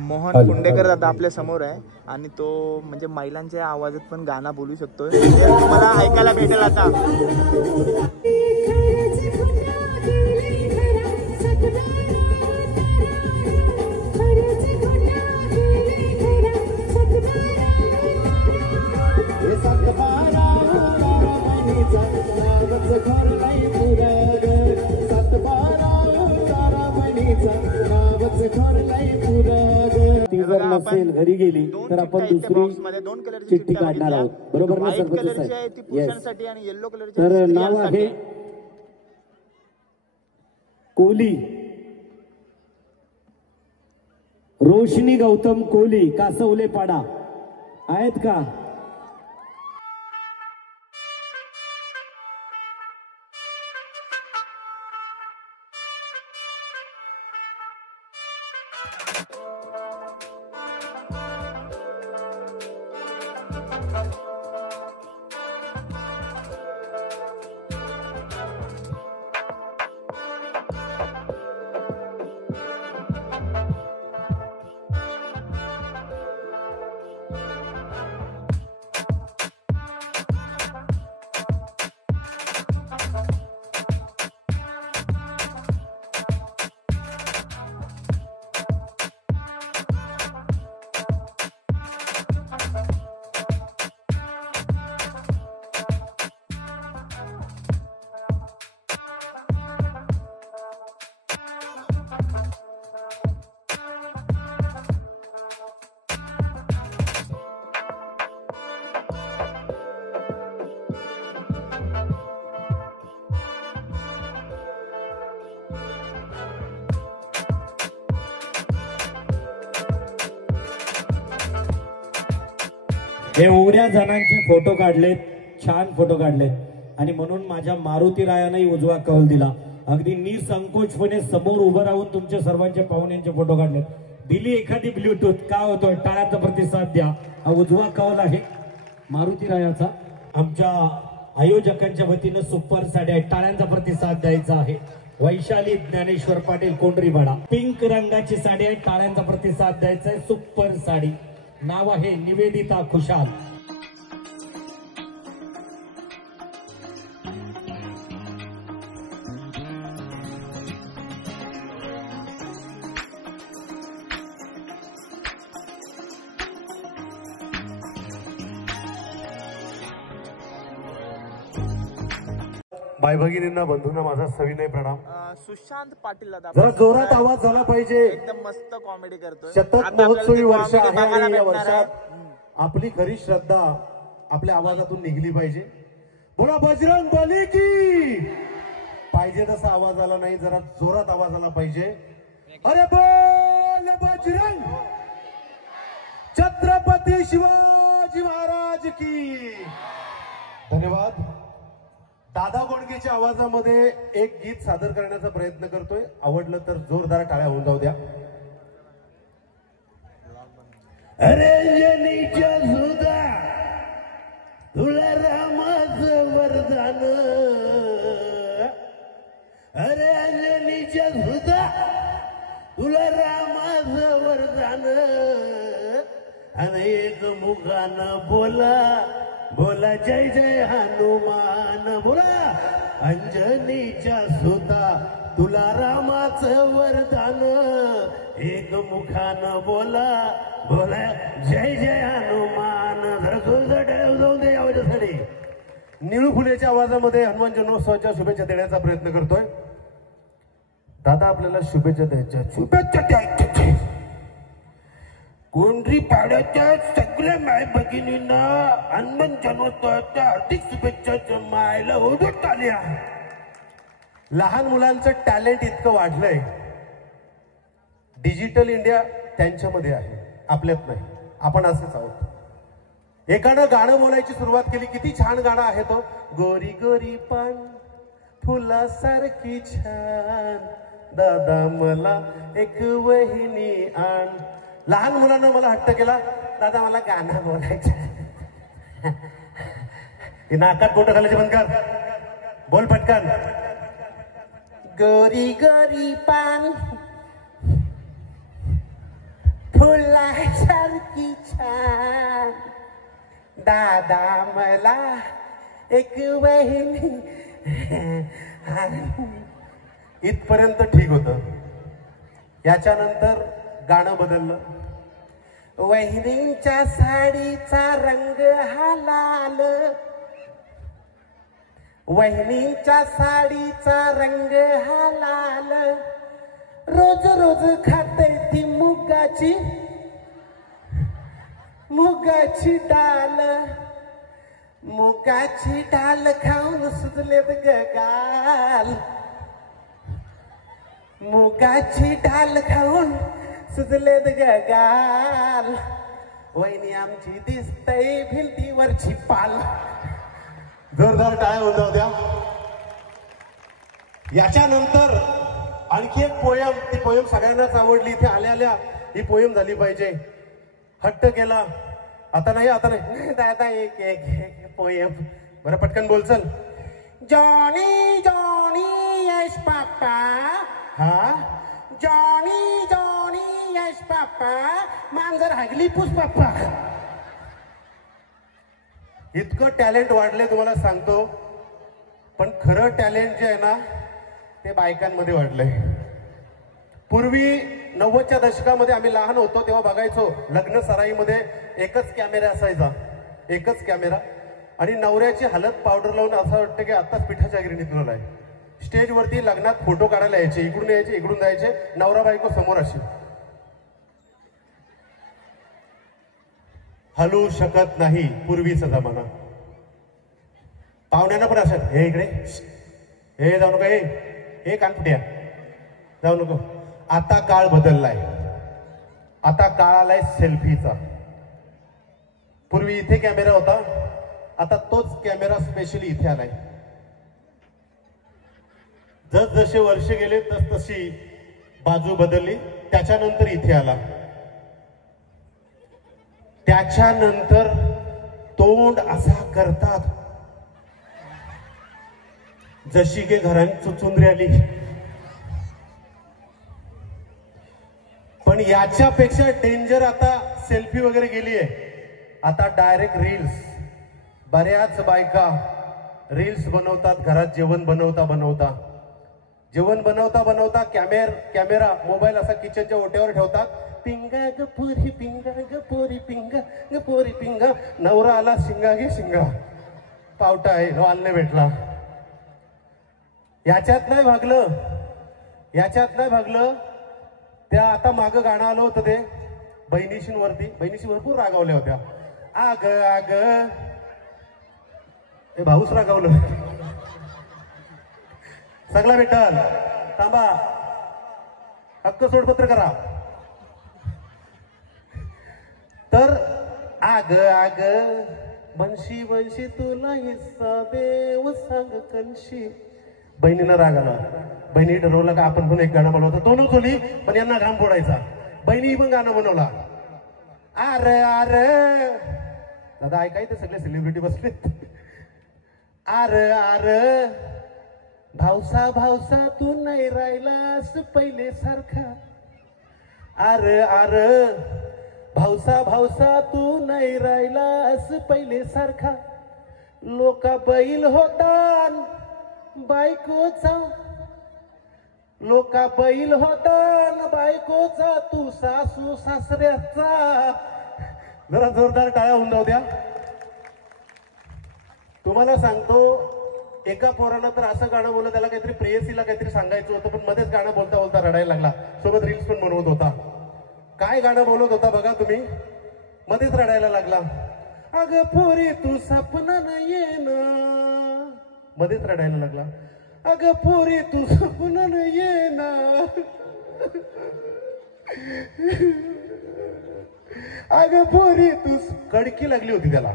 मोहन कुंडेकर दादा आपल्या समोर आहे आणि तो म्हणजे महिलांच्या आवाजात पण गाणं बोलू शकतोय, ते तुम्हाला ऐकायला भेटेल आता. ती जर नसेल घरी गेली तर आपण दुसरी चिठ्ठी काढणार आहोत, बरोबर ना सरपंच साहेब? येस. तर नाव आहे कोहली, रोशनी गौतम कोहली, कासवले पाडा. आहेत का? हे एवढ्या जणांचे फोटो काढलेत, छान फोटो काढलेत आणि म्हणून माझ्या मारुती रायाने उजवा कौल दिला. अगदी निसंकोचपणे समोर उभं राहून तुमच्या सर्वांचे पाहुण्यांचे फोटो काढलेत. दिली एखादी ब्लूटूथ का होतोय? टाळ्यांचा प्रतिसाद द्या. हा उजवा कौल आहे मारुती रायाचा. आमच्या आयोजकांच्या वतीनं सुपर साडी आहे, टाळ्यांचा प्रतिसाद द्यायचा आहे. वैशाली ज्ञानेश्वर पाटील कोंढरीपाडा, पिंक रंगाची साडी आहे, टाळ्यांचा प्रतिसाद द्यायचा आहे. सुपर साडी. नाव आहे निवेदिता खुशाल. भाई भगिनींना, बंधूंना माझा सविनय प्रणाम. सुशांत पाटील दादा, जरा जोरात आवाज झाला पाहिजे. एकदम मस्त कॉमेडी करतोय. शतक महोत्सवी वर्ष आहे आणि या वर्षात आपली खरी श्रद्धा आपल्या आवाजातून निघली पाहिजे. बोला बजरंग बली की. पाहिजे तसा आवाज आला नाही, जरा जोरात आवाज आला पाहिजे. अरे बोल बजरंग, छत्रपती शिवाजी महाराज की. धन्यवाद. दादा गोंडकेच्या आवाजामध्ये एक गीत सादर करण्याचा प्रयत्न करतोय. आवडलं तर जोरदार टाळ्या होऊन जाऊ द्या. रंजनीच्या सुधा तुला रामाचं वरदान. रंजनीच्या सुधा तुला रामाचं वरदान. अनेक मुखानं बोला बोला जय जय हनुमान. बोला अंजनीच्या सुता तुला रामाचं वरदान. एक मुखानं बोला बोला जय जय हनुमान. जाऊन दे यावसाठी. निळू फुलेच्या आवाजामध्ये हनुमान जन्मोत्सवाच्या शुभेच्छा देण्याचा प्रयत्न करतोय. दादा आपल्याला शुभेच्छा द्यायच्या. शुभेच्छा द्यायच्या. कोंढरी पाड्याच्या सगळ्या माय भगिनींना हनुमान जन्मोत्सवाच्या हार्दिक शुभेच्छा. मायला ओढत आल्या. लहान मुलांचं टॅलेंट इतकं वाढलंय. डिजिटल इंडिया त्यांच्यामध्ये आहे, आपल्यात नाही. आपण असंच आहोत. एकानं गाणं बोलायची सुरुवात केली, किती छान गाणं आहे तो. गोरी गोरी पान फुलासारखी छान दादा मला एक वहिनी आण. लहान मुलानं मला हट्ट केला, दादा मला गाणं बोलायचं. हे नाकात बोटं घालायचे बंद कर, बोल पटकन. गोरी गोरी पान फुलासारखी छान दादा मला एक वहिनी. इथपर्यंत ठीक होतं. याच्यानंतर गाणं बदललं. वहिनींच्या साडीचा रंग हा लाल. वहिनींच्या साडीचा रंग हा लाल. रोज रोज खाते ती मुगाची डाल. मुगाची डाल खाऊन सुजलेत गाल. मुगाची डाल खाऊन सुजलेत गाल. वहिनी आमची दिसतय भिंतीवरची पाल. जोरदार टाळ्या होऊन जाऊ द्या. याच्यानंतर आणखी एक पोयम. ती पोयम सगळ्यांनाच आवडली. इथे आल्या आल्या ही पोयम झाली पाहिजे. हट्ट केला. आता नाही दादा एक एक एक पोयम. बरं पटकन बोल चल. जॉनी जॉनी यश पापा. हा जॉनी जॉनी यश पापा मांजर हागली पुस पापा. इतकं टॅलेंट वाढलंय तुम्हाला सांगतो. पण खरं टॅलेंट जे आहे ना ते बायकांमध्ये वाढलंय. पूर्वी 90च्या दशकामध्ये आम्ही लहान होतो तेव्हा बघायचो लग्न सराईमध्ये एकच कॅमेरा असायचा. एकच कॅमेरा. आणि नवऱ्याची हालत पावडर लावून असं वाटतं की आताच पिठाच्या गिरणीत आहे. स्टेजवरती लग्नात फोटो काढायला यायचे. इकडून यायचे इकडून जायचे. नवरा बायको समोर अशी. हलू शकत नाही पूर्वीचा जमाना. पाहुण्यांना पण असं हे इकडे हे जाऊ नको. हे कानफुट्या जाऊ नको. आता काळ बदललाय. आता काळ आलाय सेल्फीचा. पूर्वी इथे कॅमेरा होता. आता तोच कॅमेरा स्पेशली इथे आलाय. जसजसे वर्ष गेले तसतशी बाजू बदलली. त्याच्यानंतर इथे आला. त्याच्यानंतर तोंड असा करतात जशी की घरांची चुंदरी आली. पण याच्यापेक्षा डेंजर आता सेल्फी वगैरे गेली आहे. आता डायरेक्ट रील्स. बऱ्याच बायका रील्स बनवतात घरात जेवण बनवता कॅमेरा मोबाईल असा किचनच्या ओट्यावर ठेवतात. पिंगा ग पोरी पिंगा ग पोरी पिंगा ग पोरी पिंगा. नवरा आला शिंगा घे शिंगा. पावटा आहे वालने भेटला. याच्यात नाही भागलं. त्या आता मागं गाणं आलं होतं ते बहिणीशींवरती. बहिणीशी भरपूर रागावल्या होत्या. आग आग हे भाऊच रागावलं. सगळा भेटल थांबा. हक्क सोडपत्र करा. तर आग आग बनशी बनशी तुला हिस्सा देव सांग कनशी. बहिणीला राग आला. बहिणी ठरवलं का आपण पण एक गाणं बनवतो. दोन चोली पण यांना घाम फोडायचा. बहिणी पण गाणं बनवला. आर आर दादा ऐकाय ते सगळे सेलिब्रिटी बसले. आर आर भावसा भावसा तू नाही राहिलास पहिले सारखा. आर आर भावसा भावसा तू नाही राहिलास पहिले सारखा. लोका बैल होता बायकोचा. लोका बैल होता बायकोचा. तू सासू सासऱ्याचा. जरा जोरदार टाळ्या होऊन जाऊ द्या. तुम्हाला सांगतो एका पोरानं तर असं गाणं बोललं त्याला काहीतरी प्रेयसीला काहीतरी सांगायचं होतं पण मध्येच गाणं बोलता बोलता रडायला लागला. सोबत रील्स पण बनवत होता. काय गाणं बोलत होता बघा तुम्ही, मध्येच रडायला लागला. अगं पोरी तू सपनान येन, मध्येच रडायला लागला. अगं पोरी तू सपनान येन, अगं पोरी तू, कडकी लागली होती त्याला.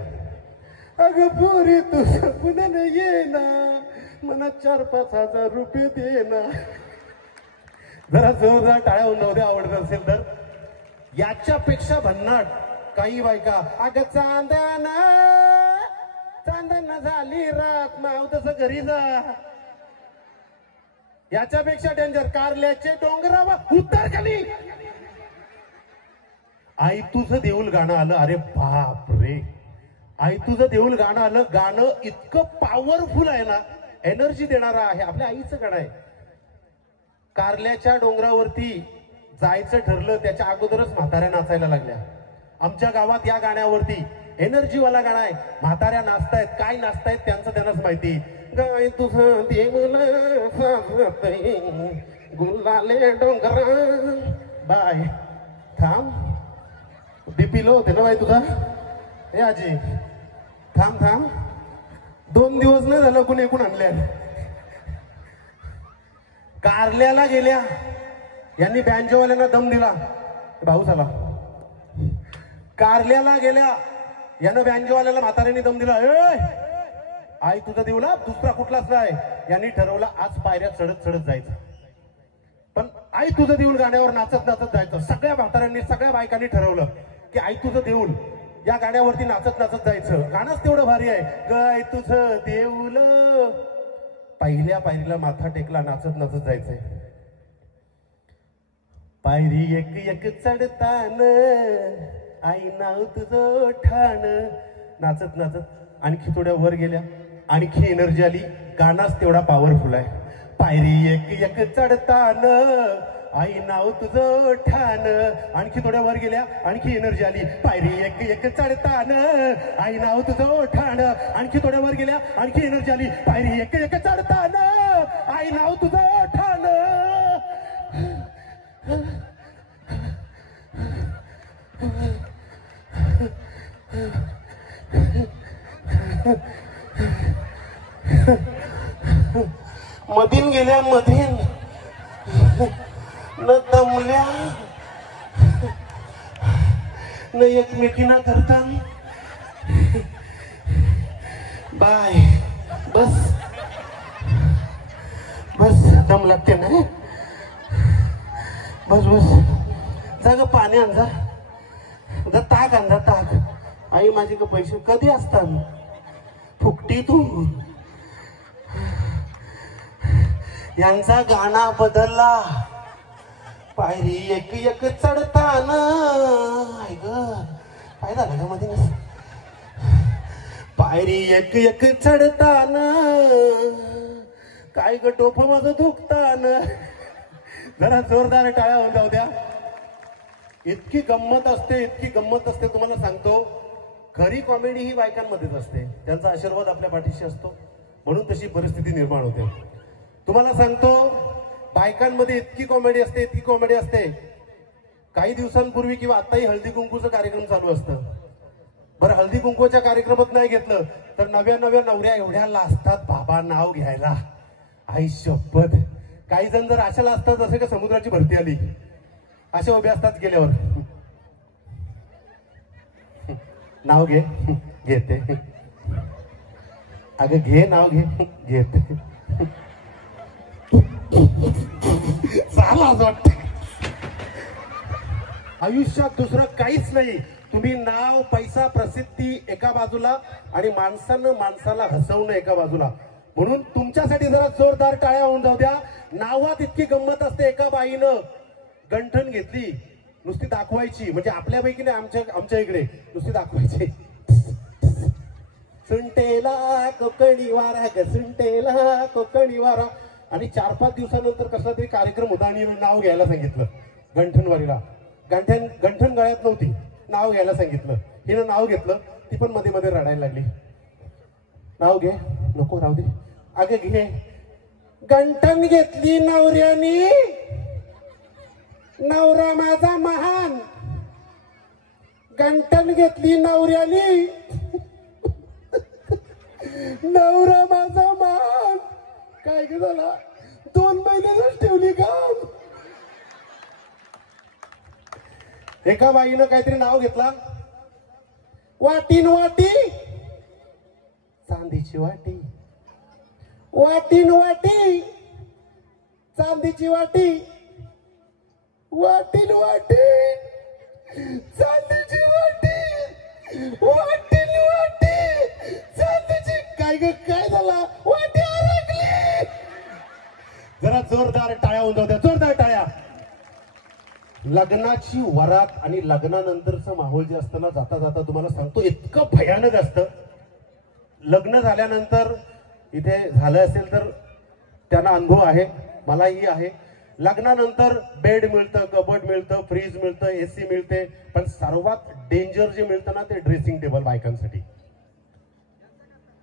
अगं पोरी तू सपनान येना, मला 4-5 हजार रुपये देना. जरा जोरदार टाळ्या होऊन जाऊ दे आवडत असेल तर. याच्यापेक्षा भन्नाट काही बायका, अगं चांदना चांदना झाली रात माव तसं घरी जा. याच्यापेक्षा डेंजर, कारल्याचे डोंगरावर उतर खाली. आई तुझं देऊळ गाणं आलं. अरे बाप रे, आई तुझं देऊळ गाणं आलं. गाणं इतकं पॉवरफुल आहे ना, एनर्जी देणारं आहे. आपल्या आईचं गाणं आहे. कारल्याच्या डोंगरावरती जायचं ठरलं त्याच्या अगोदरच म्हाताऱ्या नाचायला लागल्या. आमच्या गावात या गाण्यावरती एनर्जीवाला गाणं आहे. म्हाताऱ्या नाचतायत, काय नाचतायत त्यांचं त्यांनाच माहिती. गाय तुझं देऊळ गुलाले डोंगरा. बाय थांब, बीपी लो होते ना बाई तुझा. हे आजी थांब थांब, 2 दिवस नाही झालं कोणी एकूण आणल्या. कारल्याला गेल्या, यांनी बँजोवाल्यांना दम दिला. भाऊस आला. कारल्याला गेल्या, यानं बँजोवाल्याला म्हाताऱ्यांनी दम दिला. आई तुझं देऊला दुसरा कुठलाच नाही. यांनी ठरवलं आज पायऱ्या चढत चढत जायचं. पण आई तुझं देऊळ गाण्यावर नाचत नाचत जायचं. सगळ्या म्हाताऱ्यांनी, सगळ्या बायकांनी ठरवलं की आई तुझं देऊळ या गाण्यावरती नाचत नाचत जायचं. गाणंच तेवढं भारी आहे. गाय तुझं देऊळ. पहिल्या पायरीला माथा टेकला, नाचत नाचत जायचंय. पायरी एक एक चढतान आई नाव तुझं ठाण. नाचत नाचत आणखी थोड्या वर गेल्या, आणखी एनर्जी आली. गाणाच तेवढा पॉवरफुल आहे. पायरी एक एक चढतान आई नाव तुझं ठाण. आणखी थोड्या वर गेल्या, आणखी एनर्जी आली. पायरी एक एक चढतान आई नाव तुझं ठाण. आणखी थोड्या वर गेल्या, आणखी एनर्जी आली. पायरी एक एक चढतान आई नाव तुझं ठाण. मधीन गेल्या, मधीन न दमल्या न एकमेकीना करता. बाय बस बस, दम लागते ना. बस बस, जा ग पाणी आण, जा ताक आण, जा ताक. आई माझे का पैसे कधी असतात फुकटी तू. यांचा गाणा बदलला. पायरी एक एक चढताना. आई ग काय झालं का मध्ये. पायरी एक एक चढताना काय ग डोफ माझं दुखताना. जरा जोरदार टाळ्या होऊन जाऊ द्या. इतकी गंमत असते, इतकी गंमत असते तुम्हाला सांगतो. खरी कॉमेडी ही बायकांमध्येच असते. त्यांचा आशीर्वाद आपल्या पाठीशी असतो, म्हणून तशी परिस्थिती निर्माण होते. तुम्हाला सांगतो, बायकांमध्ये इतकी कॉमेडी असते, इतकी कॉमेडी असते. काही दिवसांपूर्वी किंवा आताही हळदी कुंकूचा कार्यक्रम चालू असतं. बरं, हळदी कुंकूच्या कार्यक्रमात नाही घेतलं तर नव्या नव्या नवऱ्या एवढ्या लाजतात बाबा नाव घ्यायला. आई शपथ, काही जण जर अशा लाजतात जसे का समुद्राची भरती आली, अशा उभ्या असतात गेल्यावर. नाव घे, घेते. अगं घे, नाव घे, घेते. वाटत आयुष्यात दुसरं काहीच नाही. तुम्ही नाव, पैसा, प्रसिद्धी एका बाजूला आणि माणसानं माणसाला हसवणं एका बाजूला. म्हणून तुमच्यासाठी जरा जोरदार टाळ्या होऊन जाऊ द्या. नावात इतकी गंमत असते. एका बाईनं गंठण घेतली, नुसती दाखवायची, म्हणजे आपल्यापैकी नाही, आमच्या इकडे नुसती दाखवायची. सुंटेला कोकणी वारा ग, सुंटेला कोकणी वारा. आणि 4-5 दिवसानंतर कसला तरी कार्यक्रम होता आणि नाव घ्यायला सांगितलं गंठणवारीला. गंठण गळ्यात नव्हती, नाव घ्यायला सांगितलं. हिनं नाव घेतलं, ती पण मध्ये मध्ये रडायला लागली. नाव घे, नको राहू दे. अगं घे. गंठण घेतली नवऱ्यानी, नवरा माझा महान. गंटन घेतली नवऱ्यानी, नवरा माझा मान काय ग झाला 2 महिन्यातच ठेवली काम. एका बाईनं काहीतरी नाव घेतला, वाटीन वाटी चांदीची वाटी, वाटीन वाटी चांदीची वाटी, वाटीन वाटी चांदीची वाटी, वाटीन वाटी चांदीची. काय ग काय झाला वाटी अडकली. जरा जोरदार टाळ्या होऊन द्या, जोरदार टाळ्या. लग्नाची वरात आणि लग्नानंतरचं माहोल जे असतं ना, जाता जाता तुम्हाला सांगतो इतकं भयानक असतं. लग्न झाल्यानंतर इथे झालं असेल तर त्यांना अनुभव आहे, मलाही आहे. लग्नानंतर बेड मिळतं, कबड मिळतं, फ्रीज मिळतं, एसी मिळते, पण सर्वात डेंजर जे मिळतं ना ते ड्रेसिंग टेबल बायकांसाठी.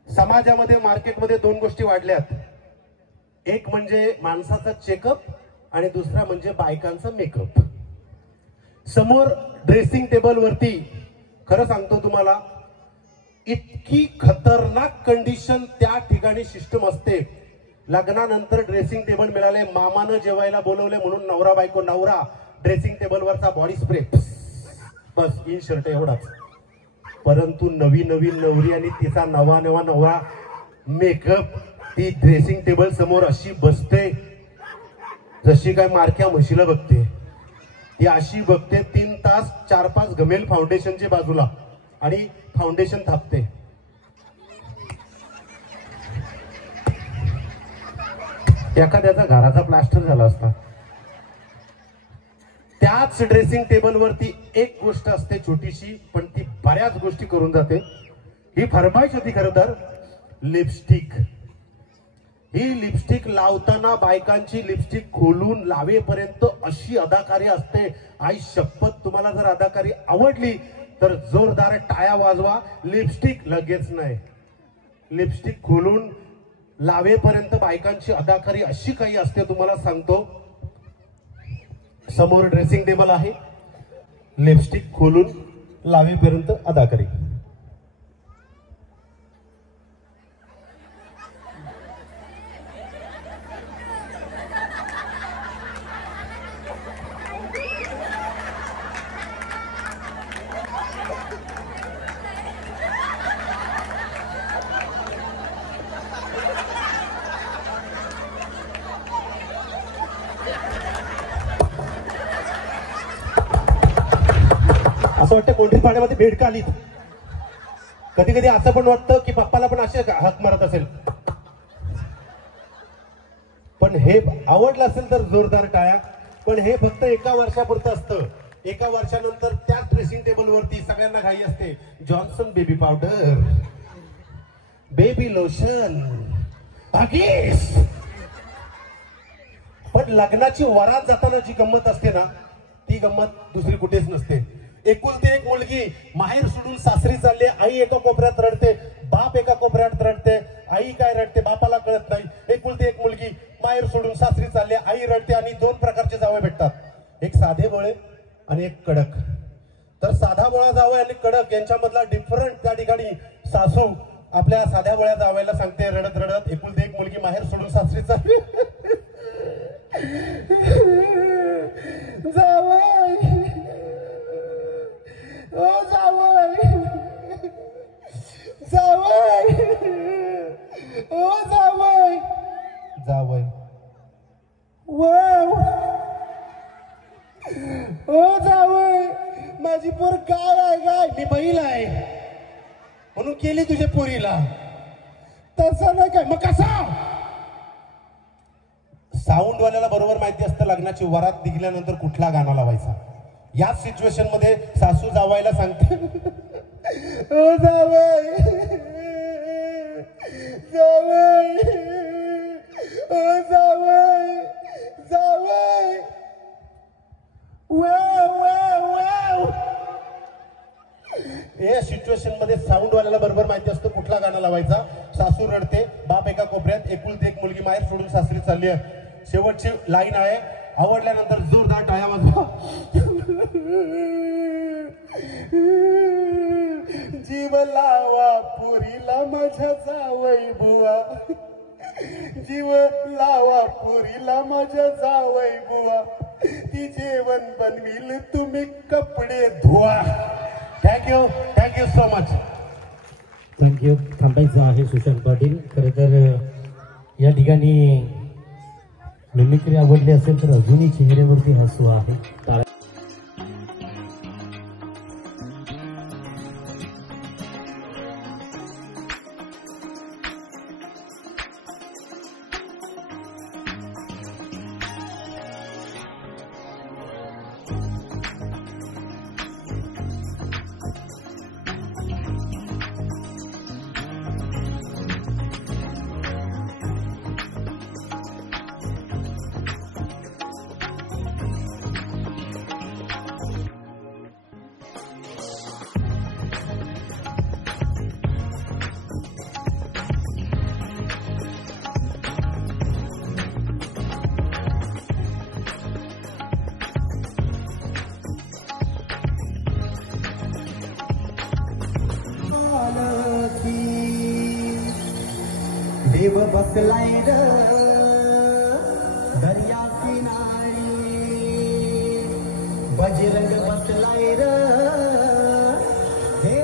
समाजामध्ये मार्केटमध्ये 2 गोष्टी वाढल्यात, एक म्हणजे माणसाचा चेकअप आणि दुसरा म्हणजे बायकांचा मेकअप. समोर ड्रेसिंग टेबल वरती खरं सांगतो तुम्हाला इतकी खतरनाक कंडिशन त्या ठिकाणी सिस्टम असते. लग्नानंतर ड्रेसिंग टेबल मिळाले, मामानं जेवायला बोलवले म्हणून नवरा बायको, नवरा ड्रेसिंग टेबलवरचा बॉडी स्प्रे बस, इन शर्ट एवढाच. परंतु नवी नवीन नवरी आणि तिचा नवा नवा नवरा मेकअप ती ड्रेसिंग टेबल समोर अशी बसते जशी काय मारक्या म्हशीला बघते. ती अशी बघते 3 तास 4-5 घमेल फाउंडेशनच्या बाजूला आणि फाउंडेशन थापते. एखाद्याचा घराचा प्लास्टर झाला असता. त्याच ड्रेसिंग टेबलवरती एक गोष्ट असते छोटीशी, पण ती बऱ्याच गोष्टी करून जाते. ही फरमाईश होती खरं तर, लिपस्टिक. ही लिपस्टिक लावताना बायकांची लिपस्टिक खोलून लावेपर्यंत अशी अदाकारी असते. आई शपथ, तुम्हाला जर अदाकारी आवडली तर जोरदार टाळ्या वाजवा. लिपस्टिक लगेच नाही, लिपस्टिक खोलून लावेपर्यंत बायकांची अदाकारी अशी काही असते तुम्हाला सांगतो. समोर ड्रेसिंग टेबल आहे, लिपस्टिक खोलून लावेपर्यंत अदाकारी. असं वाटतं कोंढरी पाण्यामध्ये बेडका आलीत. कधी कधी असं पण वाटतं की पप्पाला पण असे हाक मारत असेल. पण हे आवडलं असेल तर जोरदार टाळ्या. पण हे फक्त एका वर्षापुरतं असतं. एका वर्षानंतर त्याच ड्रेसिंग टेबल वरती सगळ्यांना घाई असते. Johnson baby powder, baby lotion, अगीस. पण लग्नाची वरात जाताना जी गंमत असते ना, ती गंमत दुसरी कुठेच नसते. एकुलती एक मुलगी माहेर सोडून सासरी चालली. आई एका कोपऱ्यात रडते, बाप एका कोपऱ्यात रडते. आई काय रडते बापाला कळत नाही. एकुलती एक मुलगी माहेर सोडून सासरी चालली, आई रडते. आणि 2 प्रकारचे जावई भेटतात, एक साधे भोळे आणि एक कडक. तर साधा भोळा जावई आणि कडक यांच्यामधला डिफरंट त्या ठिकाणी सासू आपल्या साध्या भोळ्या जावयाला सांगते रडत रडत, एकुलती एक मुलगी माहेर सोडून सासरी चालली. जावई, ओ जावई, जावई, ओ जावई, जावई, वाव, ओ जावई, माझी पोर काय आहे काय? मी बैल आहे म्हणून केली तुझ्या पोरीला. तसं नाही काय, मग कसा? साऊंडवाल्याला बरोबर माहिती असतं लग्नाची वरात निघाल्यानंतर कुठला गाणं लावायचा. याच सिच्युएशन मध्ये सासू जावायला सांगते, ओ जावई, जावई, ओ जावई, जावई, वाव वाव वाव. या सिच्युएशन मध्ये साऊंडवाल्याला बरोबर माहिती असतं कुठला गाणं लावायचा. सासू रडते, बाप एका कोपऱ्यात, एकुलती एक मुलगी माहेर सोडून सासरी चालली आहे. शेवटची लाईन आहे, आवडल्यानंतर जोरदार टाळ्या वाजवा. जीव लावा पुरीला माझ्या जावई बुवा, जीव लावा पुरीला माझ्या जावई बुवा, ती जेवण बनविल तुम्ही कपडे धुवा. Thank you so much. थँक्यू. थांबायचं आहे सुशांत पाटील. खरं तर या ठिकाणी मिमिक्री आवडली असेल तर अजूनही चेहऱ्यावरती हसू आहे. देव बसलाय र दर्या किनारी, बजरंग बसलाय र हे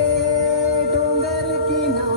डोंगर किनारी.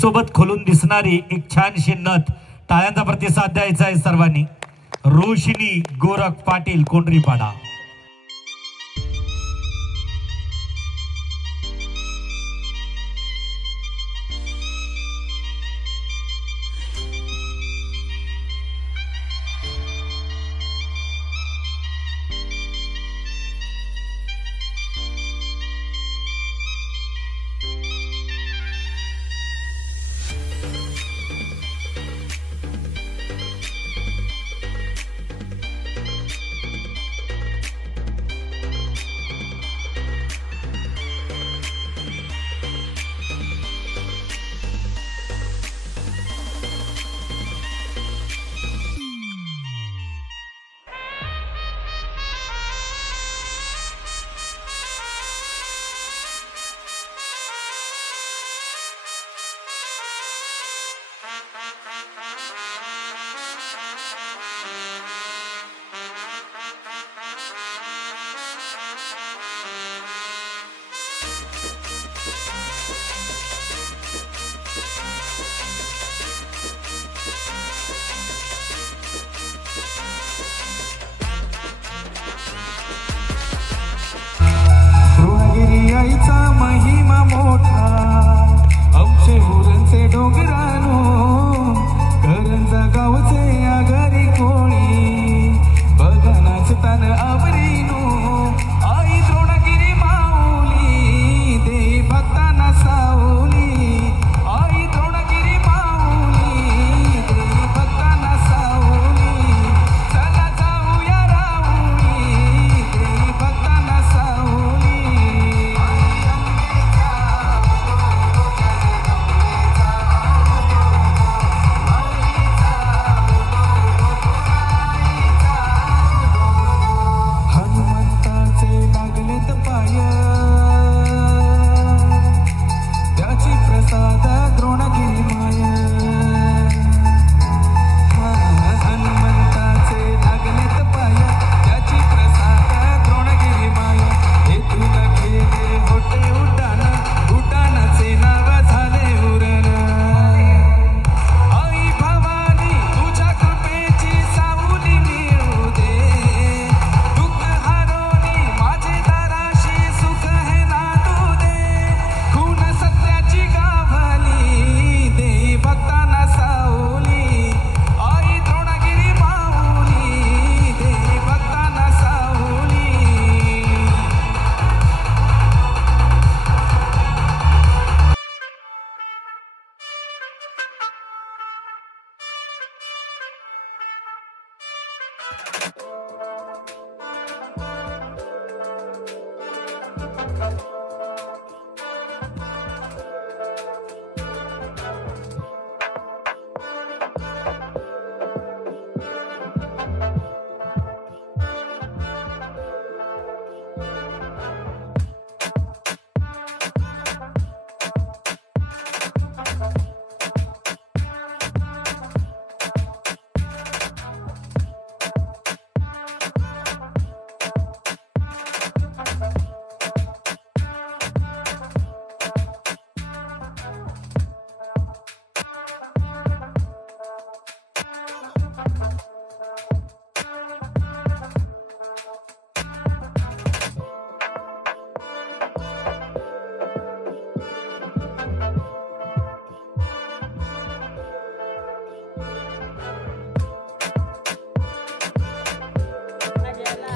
सोबत खोलून दिसणारी एक छानशी नथ. टाळ्यांचा प्रतिसाद द्यायचा आहे सर्वांनी. रोशनी गोरख पाटील, कोंढरीपाडा. आईचा महिमा मोठा आमचे हुरणचे डोंगरानो करंजा गावचे आगरी कोळी बघा नाचतान आवरीनो आई द्रोणगिरी माऊली देई भक्तांना सावली आई द्रोणगिरी माऊली देई भक्तांना सावली चला जाऊया राऊळी देई भक्तांना सावली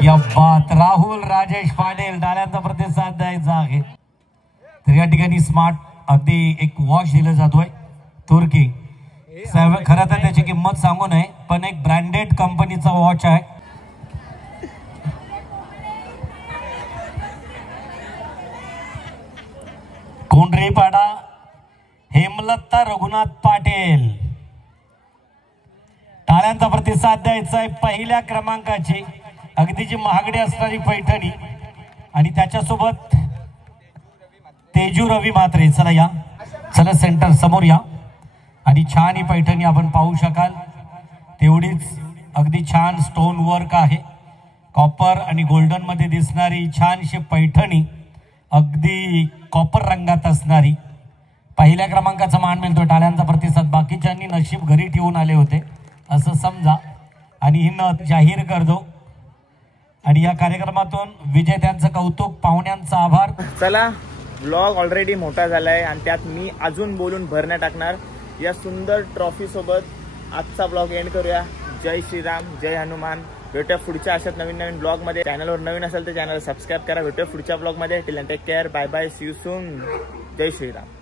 या बात राहुल राजेश पाटील टाळ्यांचा प्रतिसाद द्यायचा आहे. तर या ठिकाणी स्मार्ट अगदी एक वॉच दिला जातोय तुर्की. खरं तर त्याची किंमत सांगू नये पण एक ब्रँडेड कंपनीचा वॉच आहे. कोंढरीपाडा हेमलता रघुनाथ पाटील टाळ्यांचा प्रतिसाद द्यायचा आहे. पहिल्या क्रमांकाची अगदी जी महागडी असणारी पैठणी आणि त्याच्यासोबत तेजू रवी म्हात्रे. चला या, चला सेंटर समोर या आणि छान ही पैठणी आपण पाहू शकाल. तेवढीच अगदी छान स्टोन वर्क आहे. कॉपर आणि गोल्डन मध्ये दिसणारी छानशी पैठणी अगदी कॉपर रंगात असणारी. पहिल्या क्रमांकाचा मान मिळतो. टाळ्यांचा प्रतिसाद. बाकीच्यांनी नशीब घरी ठेवून आले होते असं समजा आणि ही नथ जाहीर करतो. आणि या कार्यक्रमातून विजेत्यांचं कौतुक, पाहुण्यांचा आभार. चला, ब्लॉग ऑलरेडी मोठा झालाय आणि त्यात मी अजून बोलून भरण्या टाकणार. या सुंदर ट्रॉफी सोबत आजचा ब्लॉग एंड करूया. जय श्रीराम, जय हनुमान. भेटूया पुढच्या अशाच नवीन नवीन ब्लॉग मध्ये. चॅनलवर नवीन असेल तर चॅनल सबस्क्राईब करा. भेटूया पुढच्या ब्लॉग मध्ये. Till take care, bye bye, see you soon. जय श्रीराम.